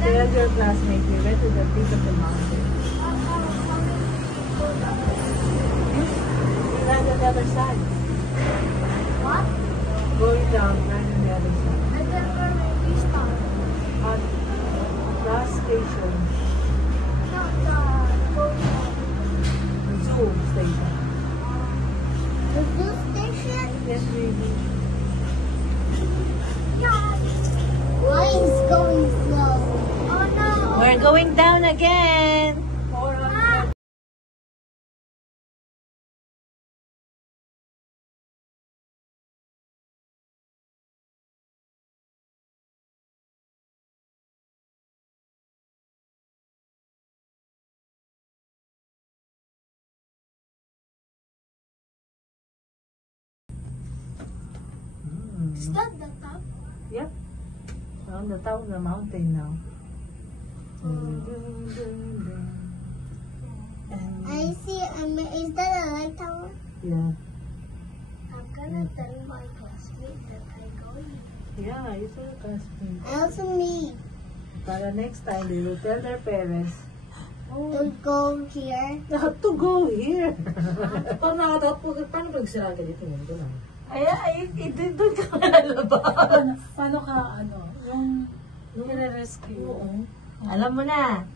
tell your classmate we went to the peak of the mountain. We ran on the other side. What? Going down, ran on the other side. And then where we stop? At bus station, Not the zoo station. the zoo station? Yes, really. Yeah. Why is going slow? Oh no. We're going down again. Is that the top? Yep. On the top of the mountain now. I see. Is that a light tower? Yeah. I'm gonna tell my classmate that I go here. Yeah, you saw the classmate. I also need Para next time, they will tell their parents to go here. not to go here. Paano pag sira ka dito? Ganito lang. Ay, doon ka lalabas. Paano ka, yung nire-rescue? Oo. Alam mo na,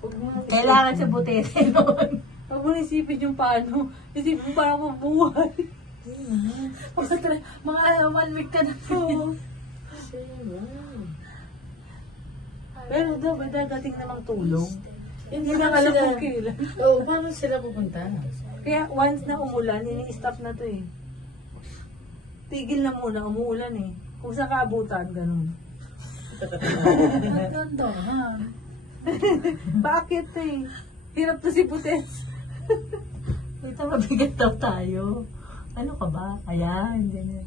Huwag mo na- kailangan sa butete nun. Huwag mo na isipin yung paano. Isipin mo parang mabuhay. Mga 1 week ka na. Pero daw, may dadating namang tulong. Hindi Hindi na alam kung kailan. Oo, paano sila pupunta? Kaya once na umulan, ini-stop na to eh. Tigil na muna, umuulan eh. Kung sa kaabutan, ganun. Ang ganda, ha? Bakit eh? Hirap to si Putes. Ito, mabigat daw tayo. Ano ka ba? Ayan, ganyan.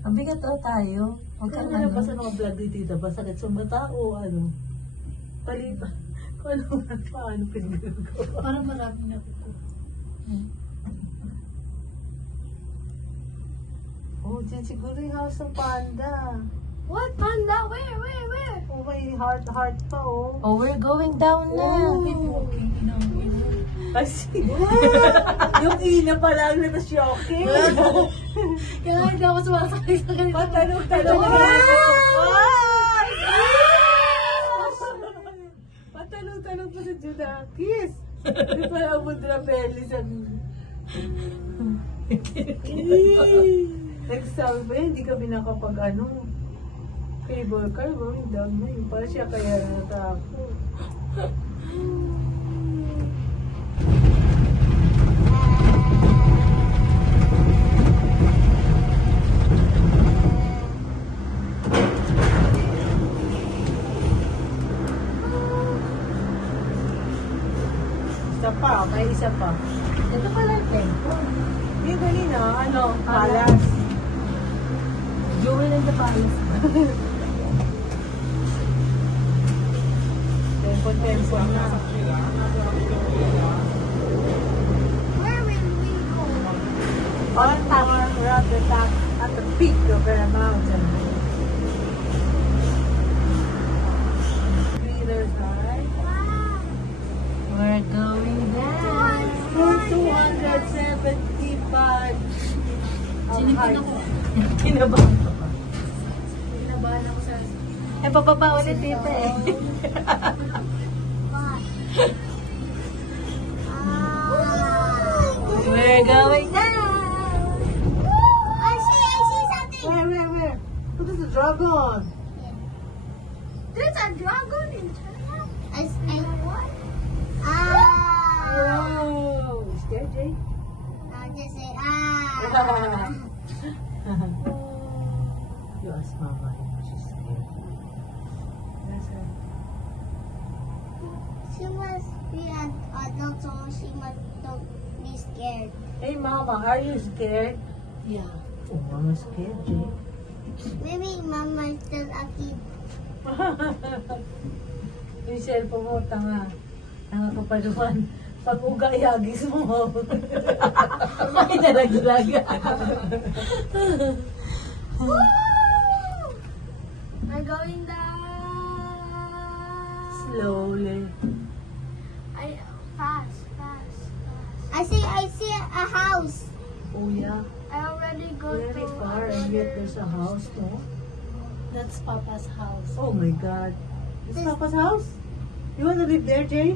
Mabigat daw tayo. Huwag kang Ano na ba sa ano. mga vlog ni Tita? Ba sakit sa mata o ano? Palitan. Kung ano man, paano pinagagawa? Parang marami na kuko. Oh, dyan siguro yung house ng panda. What panda? Where? Oh, may heart pa oh. Oh, we're going down na. Kasi, yung ina pa lang na shocking. Kaya hindi ako sumasakay sa kanila. Patanong-tanong. Patanong-tanong pa sa Judakis. Hindi pa lang mo drapeli sa... Nagsabi ba hindi kami nakapag ano, favor car, going down na yun. Para siya kaya natakot. Isa pa, may isa pa. Ito pala yung tempo. Yung kanina, ano, palas. Jewel in the palace. Tempo na. Where will we go? On our, we're at the top, at the peak of the mountain. Wheelers, right? Wow. We're going down. For 275 of height. Kinabahan ka pa. Kinabahan ako sa... Eh, bababa ulit dito eh. What? We're going down. I see something. Where? What is the dragon? There's a dragon in China. I what? Oh, you scared, Jay? I'll just say You ask Mama if she's scared. Yes, sir. She must be an adult, so she must don't be scared. Hey, Mama, are you scared? Yeah. Oh, Mama's scared, Jay. Maybe Mama is still a kid. Yung cellphone mo, tanga. Tanga kapaluan. Pag uga-yagis mo. Ay, nalaglag. We're going down. slowly. Fast. I see a house. Oh yeah, I already go very far and yet there's a house, no? That's Papa's house. Oh my God. It's Papa's house? You wanna live there, Jay?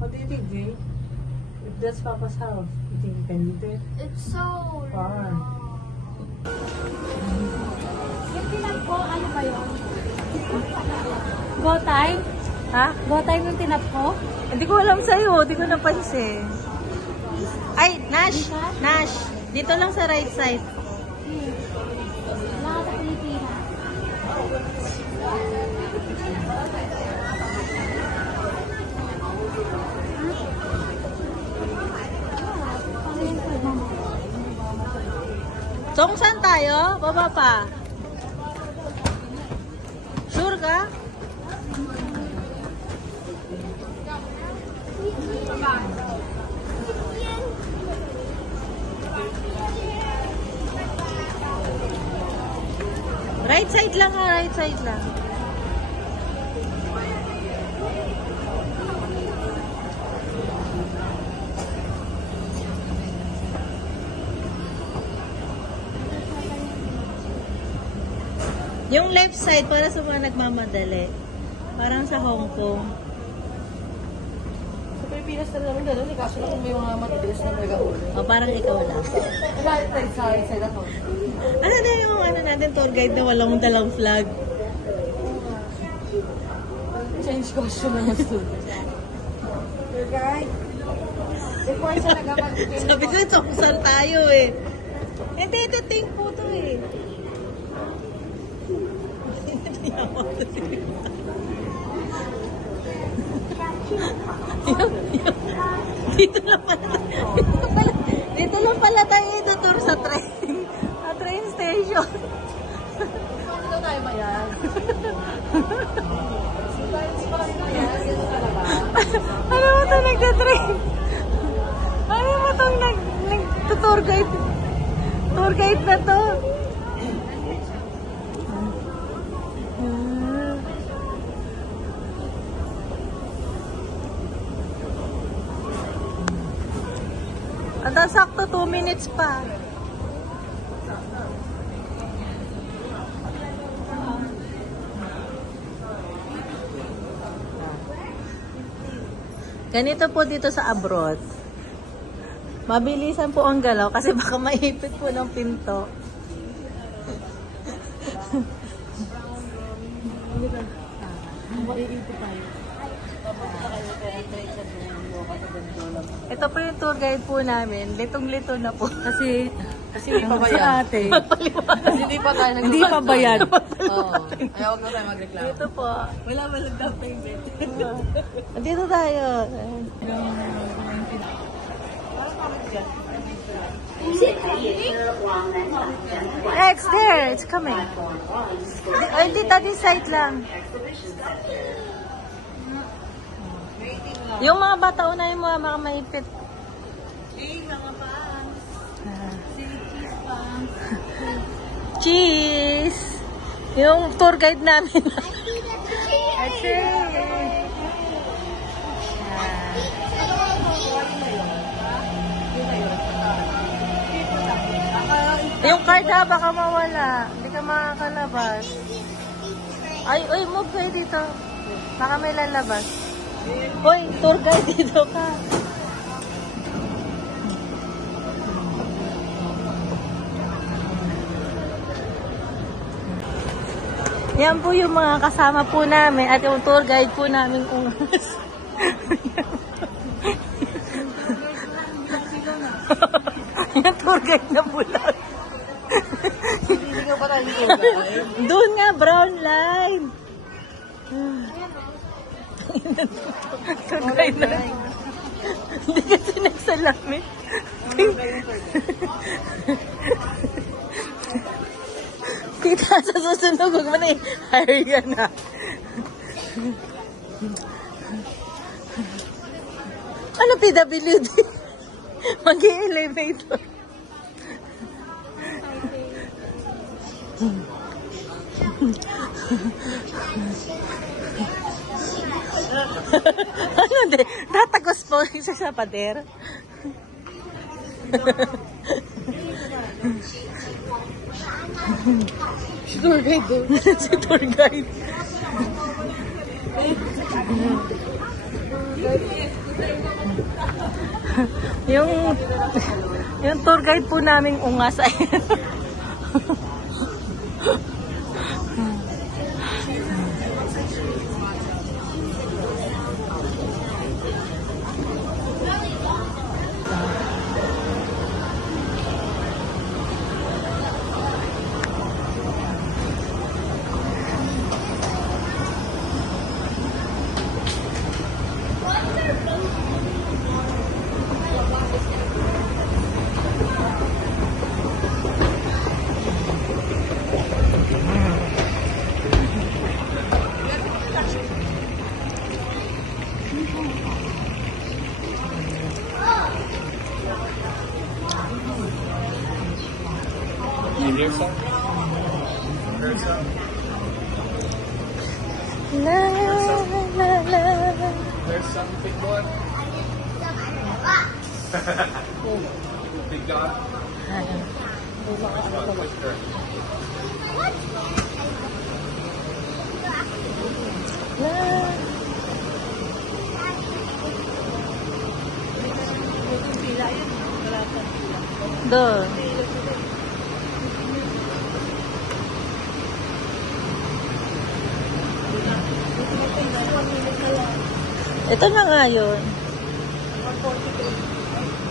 What do you think, Jay? If that's Papa's house, you think you can live there? It's so Far. Yung tinap ko, ano ba yun? Go time? Ha? Go time yung tinap ko? Hindi ko alam sa'yo. Hindi ko napansin. Ay, Nash! Nash! Dito lang sa right side. Wala sa Pilipinas. Tong, saan tayo? Baba pa. Sure ka? Right side lang ha, right side lang. Yung left side para sa mga nagmamadali. Parang sa Hong Kong. Sa Pilipinas na naman gano'n, kaso lang kung may mga matitis na nagahuli. O parang ikaw lang. Right side ako. Ano na yung ano natin, tour guide na walang dalang flag? Change costume naman student. Your guide. Before siya nagapag-change. Sabi ko, saan tayo eh. Hindi, ito ting po to eh. Dito lang pala tayo itutur sa train. Sa train station. Dito tayo ba yan? Ano mo ito nagtatrain? Ano mo itong nag-tour guide? Tour guide na to. At sakto 2 minutes pa. Ganito po dito sa abroad. Mabilisan po ang galaw kasi baka maipit po ng pinto. Ito po yung tour guide po namin. Litong-lito na po. Kasi Hindi pa ba yan? ate. Kasi hindi pa tayo Hindi pa bayad. Oo. Ayaw na tayo magreklamo. Dito po. Wala daw payment. Dito tayo. Next, there. It's coming. Ay, dito, this side lang. Yung mga bata una yung mga maipit. Mga pants. Cheese pants. Cheese. Yung tour guide namin. I see. Yung card ha, baka mawala. Hindi ka makakalabas. Ay, move kayo dito. Baka may lalabas. Hoy, tour guide dito ka. Yan po yung mga kasama po namin at yung tour guide po namin kung yung tour guide na bulag. Hindi ka pa tayo tour guide. Doon nga, brown line. Tour guide na. Hindi kasi nagsalamin. Kita sa susunod, huwag mo na i-hire ka na. Ano PWD? Mag-i-elevator. Ano hindi? Tatagos po isa sa pader. Si tour guide doon. Si tour guide. yung tour guide po naming ungas ay la la la. There's some big one. Big dog. Doon. Ito na nga yun.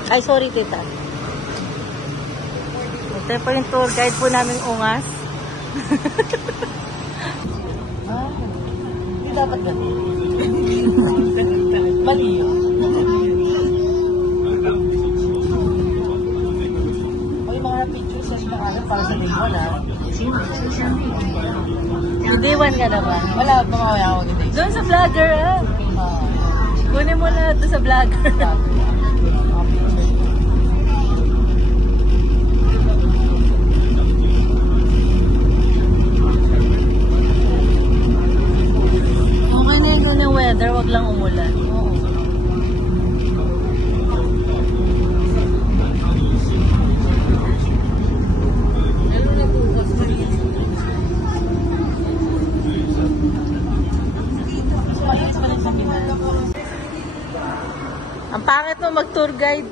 Ay, sorry, tita. Ito po yung tour guide po namin ungas. Hindi dapat ganun. Mali yun. O yung mga pictures sa mga para sa day one, ha? Day one ka naman. Wala, mamamaya ako ng day. Doon sa vlogger, ah. Kunin mo na doon sa vlogger. Okay na yung weather, wag lang umulan. Oo. Ang pangit mo mag-tour guide.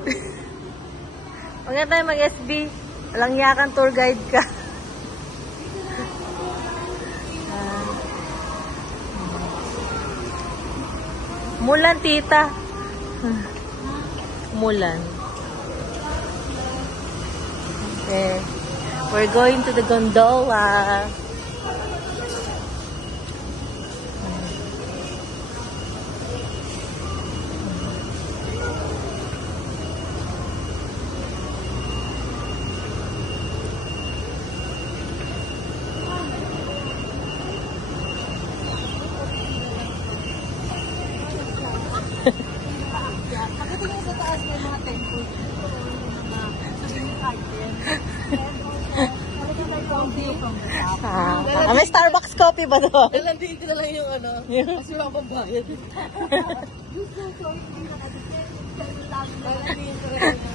Huwag na tayo mag-SB. Walang yakan tour guide ka. Mulan, tita. Mulan. Okay. We're going to the gondola. May Starbucks coffee ba doon? Lalandiin ko na lang yung ano. Kasi wala pang bayad. Lalandiin ko lang yung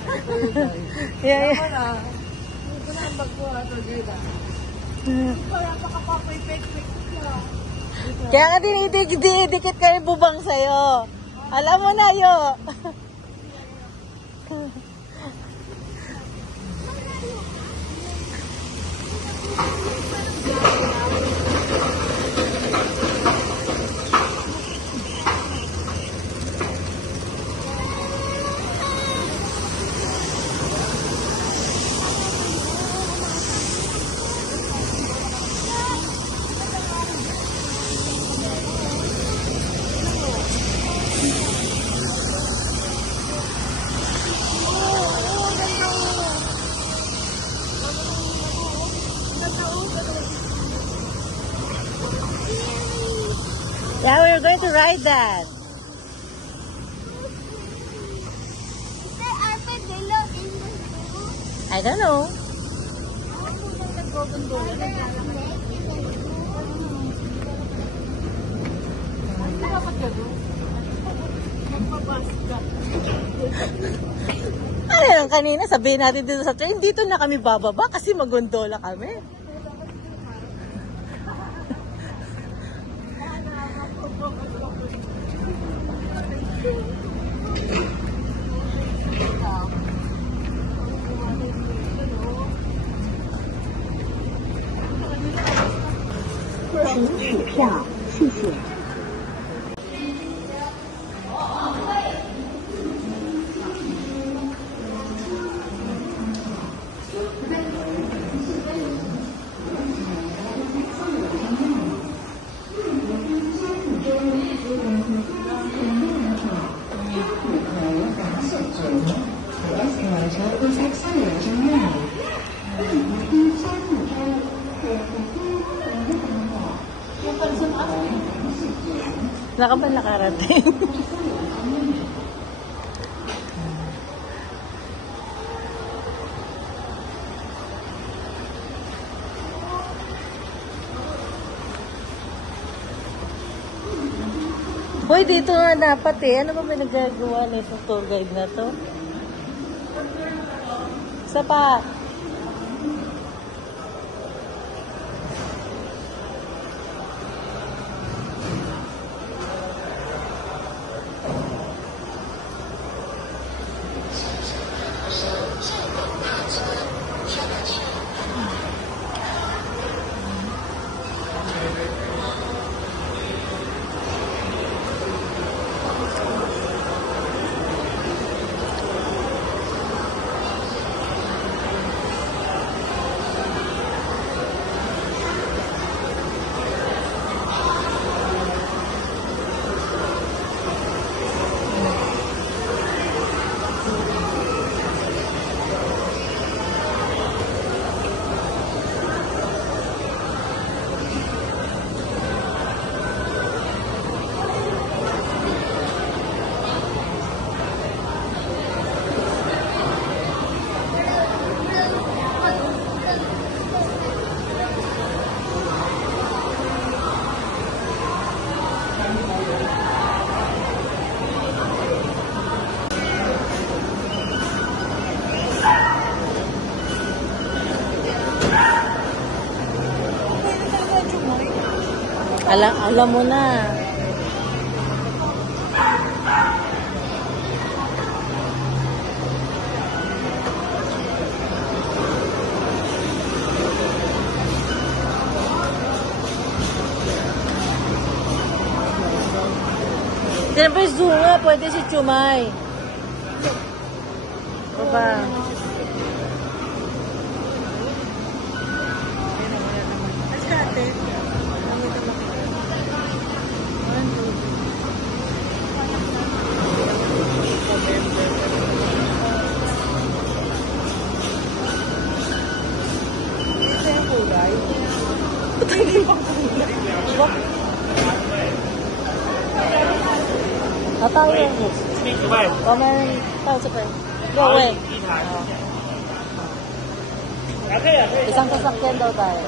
Yeah. Ito na ang bag ko, tour guide. Wala pa ka pa, perfect. Kaya nga dinidikit ka yung bubang sa'yo. Alam mo na yun. Yeah, we're going to ride that. Is there armadillo in the zoo? I don't know. Ano lang kanina, sabihin natin dito sa train, dito na kami bababa kasi magondola kami. Wala ka ba nakarating? Boy, dito nga dapat eh. Ano ba pinagagawa na itong tour guide na to? Isa pa. Alam mo na. Siyempre, Zunga, pwede si Chumay. Baba. Tayo. Tayo sa pen. Go away. Isang sasakyan daw tayo.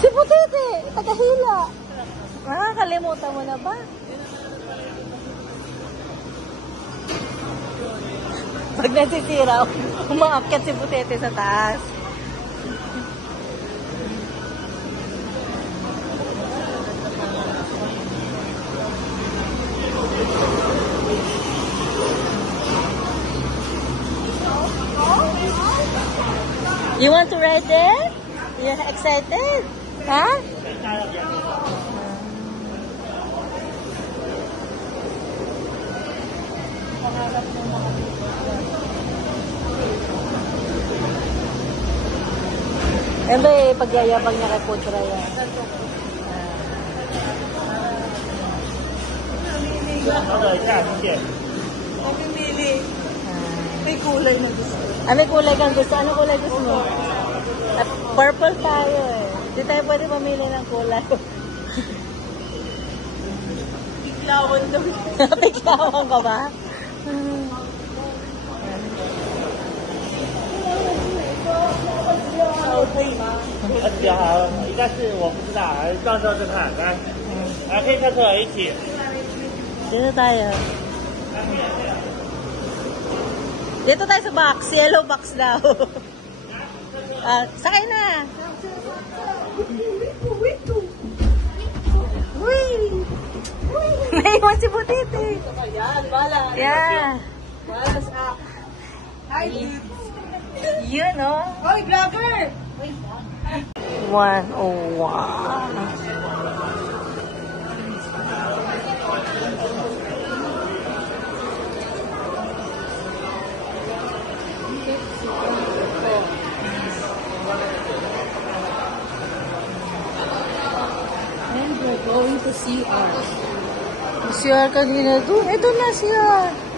Si Putete! Tagahila! Nakakalimutan mo na ba? Pag nasisira, umaakyat si Putete sa taas. You want to ride there? You're excited? Huh? Ano eh, pagyayabang niya kay Putra yan. Pamimili. May kulay na gusto. May kulay kang gusto. Ano kulay gusto mo? Purple tayo eh. Hindi tayo pwede mamili ng kulay. Iklawan daw. Piklawan ka ba? 应该是我不知道，还是到时候再看看。可以看出来一起。 Dito tayo. Dito tayo sa box. Yellow box daw. Sakay na. Uy! Naiwan si Butiti. Yan, bala. Yeah. Bala sa... Hi, Yun, oh. Hoy, vlogger! 101. And we're going to see our... CR kanina doon. Ito na CR.